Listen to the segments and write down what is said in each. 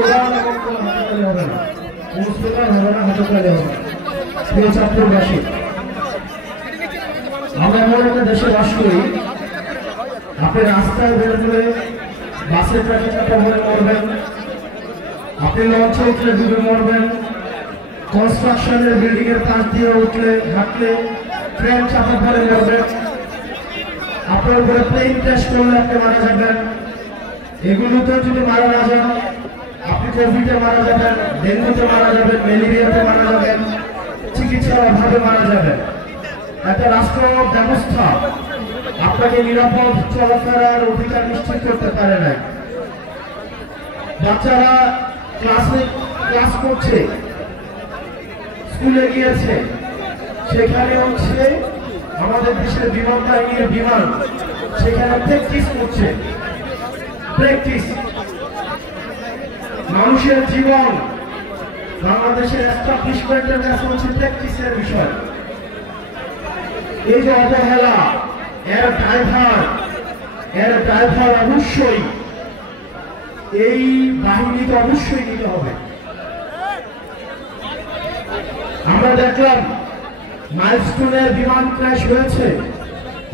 Slogan এবং কোনো হাততালি হবে না, কোনো স্লোগান হবে না, হাততালি হবে না। প্রিয় চাঁদপুরবাসী, আমরা এমন একটা দেশে বাস করি, আপনি রাস্তায় বের হলে বাসের ট্রাকে চাপা হয়ে মরবেন, আপনি লঞ্চে উঠলে ডুবে মরবেন, কনস্ট্রাকশনের বিল্ডিং এর পাশ দিয়ে উঠলে হাঁটলে ট্রেন চাপা পড়ে মরবেন, আপনার উপরে প্লেন ক্র্যাশ করলে আপনি মারা যাবেন। এগুলোতে যদি মারা না যান, আপনি কোভিডে মারা যাবেন, ডেঙ্গুতে মারা যাবেন, ম্যালেরিয়াতে মারা যাবেন, চিকিৎসার অভাবে মারা যাবেন। একটা রাষ্ট্র ব্যবস্থা আপনাকে নিরাপদ চলাফেরার অধিকার নিশ্চিত করতে পারে না। বাচ্চারা ক্লাস করছে, স্কুলে গিয়েছে, সেখানে হচ্ছে আমাদের দেশের বিমান বাহিনীর বিমান সেখানে প্র্যাকটিস করছে। প্র্যাকটিস মানুষের জীবন, বাংলাদেশের এস্টাবলিশমেন্টের কাছে হচ্ছে প্র্যাকটিসের বিষয়। এই যে অবহেলা, এর ড্রাইভার অবশ্যই এই বাহিনীকে অবশ্যই নিতে হবে। আমরা দেখলাম মাইলস্টোনের বিমান ক্র্যাশ হয়েছে,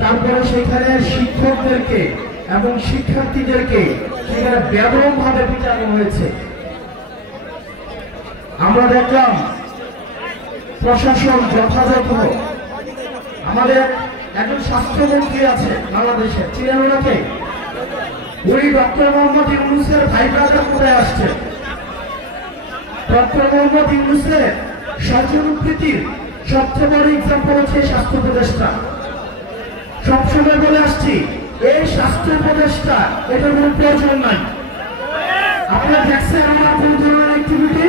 তারপরে সেখানে শিক্ষকদেরকে এবং শিক্ষার্থীদেরকে সেখানে ব্যাপকভাবে পিটানো হয়েছে। আমরা দেখলাম প্রশাসন যথাযথ, আমাদের একজন স্বাস্থ্যমন্ত্রী আছে বাংলাদেশে, চিনেন ওনাকে? উনি ডক্টর মোহাম্মদ ইউনূসের ভাই ব্রাদার কোথায় আসছে? ডক্টর মোহাম্মদ ইউনূসের সর্বপ্রীতির সবচেয়ে বড় এক্সাম্পল হচ্ছে স্বাস্থ্য উপদেষ্টা। সবসময় বলে আসছি, এই স্বাস্থ্য উপদেষ্টা এটার কোনো প্রয়োজন নাই। আপনারা দেখছেন আমার কোন ধরনের অ্যাক্টিভিটি?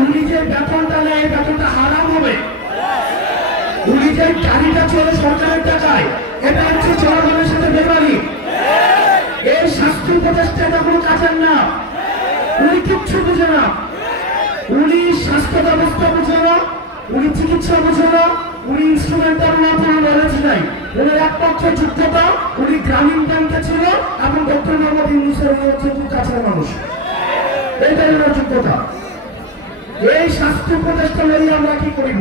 উনি যে বেতনটা নেয়, এই বেতনটা হারাম হবে। উনি যে গাড়িটা চলে সরকারের টাকায়, এটা হচ্ছে জনগণের সাথে বেমানি। এই স্বাস্থ্য উপদেষ্টা এটা কোনো কাজের না, উনি কিচ্ছু বুঝে না। উনি স্বাস্থ্য ব্যবস্থা বুঝে না, উনি চিকিৎসা বুঝে না, উনি ইনস্ট্রুমেন্টাল না, কোনো নলেজ নাই। উনার একমাত্র যোগ্যতা, উনি গ্রামীণ ব্যাংকে ছিল এবং ডক্টর মোহাম্মদ ইউনূসের হচ্ছে খুব কাছের মানুষ, এটাই ওনার যোগ্যতা। এই স্বাস্থ্য উপদেষ্টা নিয়ে আমরা কি করিব?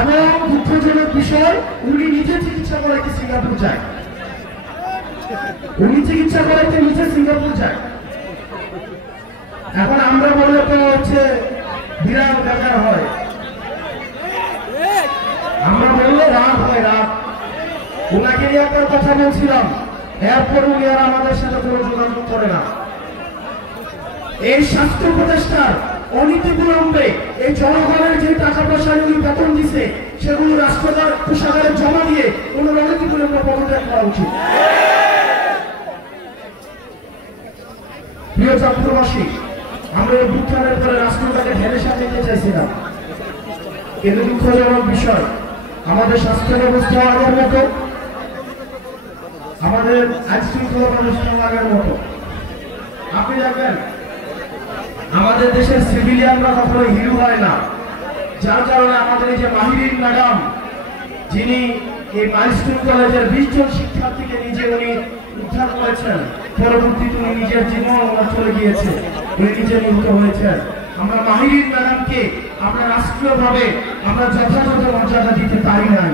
এবং দুঃখজনক বিষয়, উনি নিজে চিকিৎসা করাইতে সিঙ্গাপুর যায়। উনি চিকিৎসা করাইতে নিজে সিঙ্গাপুর যায়। এখন আমরা বলে তো হচ্ছে বিরাট ব্যাপার হয়, আমরা বললে রাগ হয়, রাগ। ওনাকে নিয়ে একটা কথা বলছিলাম, এরপর উনি আর আমাদের সাথে কোনো যোগাযোগ করে না। এই স্বাস্থ্য উপদেষ্টার অনীতি বিলম্বে এই জনগণের যে টাকা পয়সা উনি বেতন দিছে, সেগুলো রাষ্ট্রদার কোষাগারে জমা দিয়ে ওনার অনীতি বিলম্বে পদত্যাগ করা উচিত। প্রিয় চাঁদপুরবাসী, আমরা এই ভূত্থানের পরে রাষ্ট্রটাকে ঢেলে সাজাতে চাইছিলাম, কিন্তু দুঃখজনক বিষয়, আমাদের স্বাস্থ্য ব্যবস্থা আগের মতো, আমাদের আইন শৃঙ্খলা ব্যবস্থা আগের মতো। আপনি দেখবেন আমাদের দেশের সিভিলিয়ানরা কখনো হিরো হয় না, যার কারণে আমাদের এই যে মাহিরিন ম্যাডাম, যিনি এই মাইলস্টোন কলেজের 20 জন শিক্ষার্থীকে নিজে উনি উদ্ধার করেছেন, পরবর্তীতে উনি নিজের জীবন চলে গিয়েছে, উনি নিজে নিহত হয়েছেন। আমরা মাহিরিন ম্যাডামকে আমরা রাষ্ট্রীয়ভাবে আমরা যথাযথ মর্যাদা দিতে পারি নাই,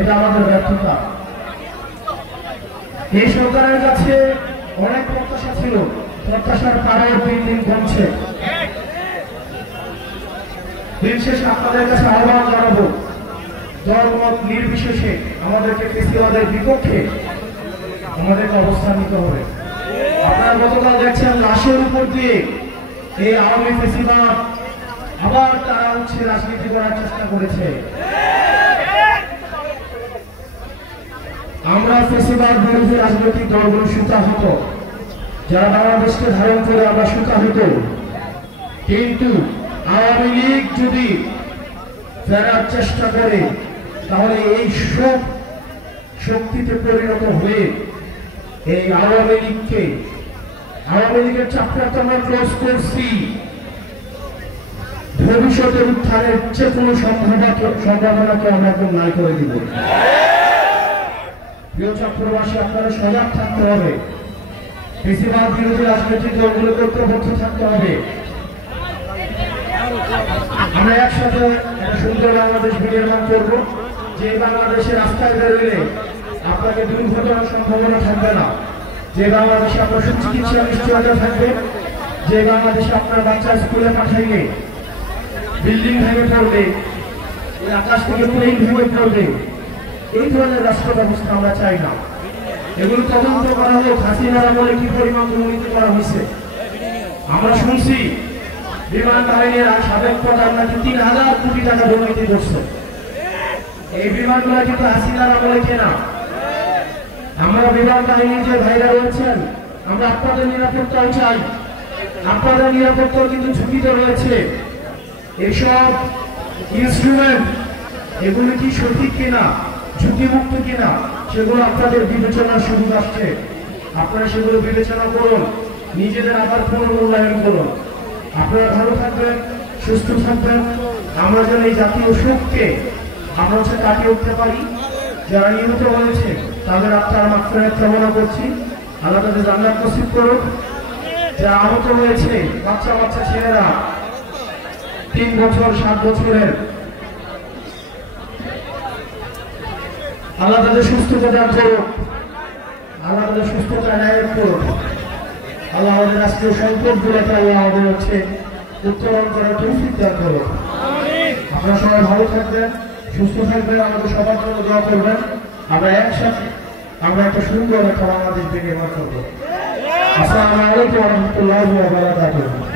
এটা আমাদের ব্যর্থতা। এই সরকারের কাছে অনেক প্রত্যাশা ছিল, প্রত্যাশার পারেও দিন দিন কমছে। দিন শেষে আপনাদের কাছে আহ্বান জানাবো, দলমত নির্বিশেষে আমাদেরকে ফেসিবাদের বিপক্ষে আমাদেরকে অবস্থান নিতে হবে। আপনারা গতকাল দেখছেন লাশের উপর দিয়ে এই আওয়ামী ফেসিবাদ আবার তারা হচ্ছে রাজনীতি করার চেষ্টা করেছে। আমরা ফেসিবাদ বিরোধী রাজনৈতিক দলগুলো সুতাহত, যারা বাংলাদেশকে ধারণ করে আমরা সুতাহত, কিন্তু আওয়ামী লীগ যদি ফেরার চেষ্টা করে তাহলে এই সব শক্তিতে পরিণত হয়ে এই আওয়ামী লীগের চ্যাপ্টার আমরা ক্লোজ করছি, ভবিষ্যতের উত্থানের যে কোনো সম্ভাবনাকে আমরা একদম নাই করে দিব। প্রিয় চাঁদপুরবাসী, আপনারা সজাগ থাকতে হবে। বেশিরভাগ বিরোধী রাজনৈতিক দলগুলোকে ঐক্যবদ্ধ থাকতে হবে। আমরা একসাথে একটা সুন্দর বাংলাদেশ বিনির্মাণ করব, যে বাংলাদেশের রাস্তায় বেরোলে আপনাকে দুর্ঘটনার সম্ভাবনা থাকবে না, যে বাংলাদেশে আপনার সুচিকিৎসা নিশ্চয়তা থাকবে, যে বাংলাদেশে আপনার বাচ্চা স্কুলে পাঠাইলে বিল্ডিং ভেঙে পড়বে, আকাশ থেকে প্লেন ভেঙে পড়বে, এই ধরনের রাষ্ট্র ব্যবস্থা আমরা চাই না। এগুলো তদন্ত করা হোক, হাসিনার আমলে কি পরিমাণ দুর্নীতি করা হয়েছে। আমরা শুনছি বিমান বাহিনীর সাবেক প্রধান নাকি ৩,০০০ কোটি টাকা দুর্নীতি করছে। এই বিমানগুলো কিন্তু হাসিনার আমলে কেনা। আমরা বিমান বাহিনীর যে ভাইরা রয়েছেন, আমরা আপনাদের নিরাপত্তাও চাই। আপনাদের নিরাপত্তা কিন্তু ঝুঁকিতে রয়েছে। এইসব ইনস্ট্রুমেন্ট এগুলো কি সঠিক কিনা, ঝুঁকিমুক্ত কিনা, সেগুলো আপনাদের বিবেচনার সুযোগ আসছে। আপনারা সেগুলো বিবেচনা করুন, নিজেদের আবার পুনর্মূল্যায়ন করুন। আপনারা ভালো থাকবেন, সুস্থ থাকবেন। আমরা যেন এই জাতীয় শোককে আমরা কাটিয়ে উঠতে পারি। যারা নিহত হয়েছে তাদের আত্মার মাগফিরাত কামনা করছি, আল্লাহ তাদের জান্নাত নসিব করুন। যারা আহত হয়েছে বাচ্চা বাচ্চা ছেলেরা 3 বছর 7 বছরের, আল্লাহ তাদের সুস্থতা দান করুন, আল্লাহ তাদের সুস্থতা ন্যায় করুন। আল্লাহ আমাদের রাষ্ট্রীয় সম্পদগুলোকে আল্লাহ আমাদের উত্তোলন করার তৌফিক দান করুন। আপনারা সবাই ভালো থাকবেন, সুস্থ থাকবেন, আমাদের সবার জন্য দোয়া করবেন। আমরা একসাথে একটা সুন্দর একটা বাংলাদেশ নির্মাণ করবো। আসসালামু আলাইকুম ওয়া রাহমাতুল্লাহি ওয়া বারাকাতুহু।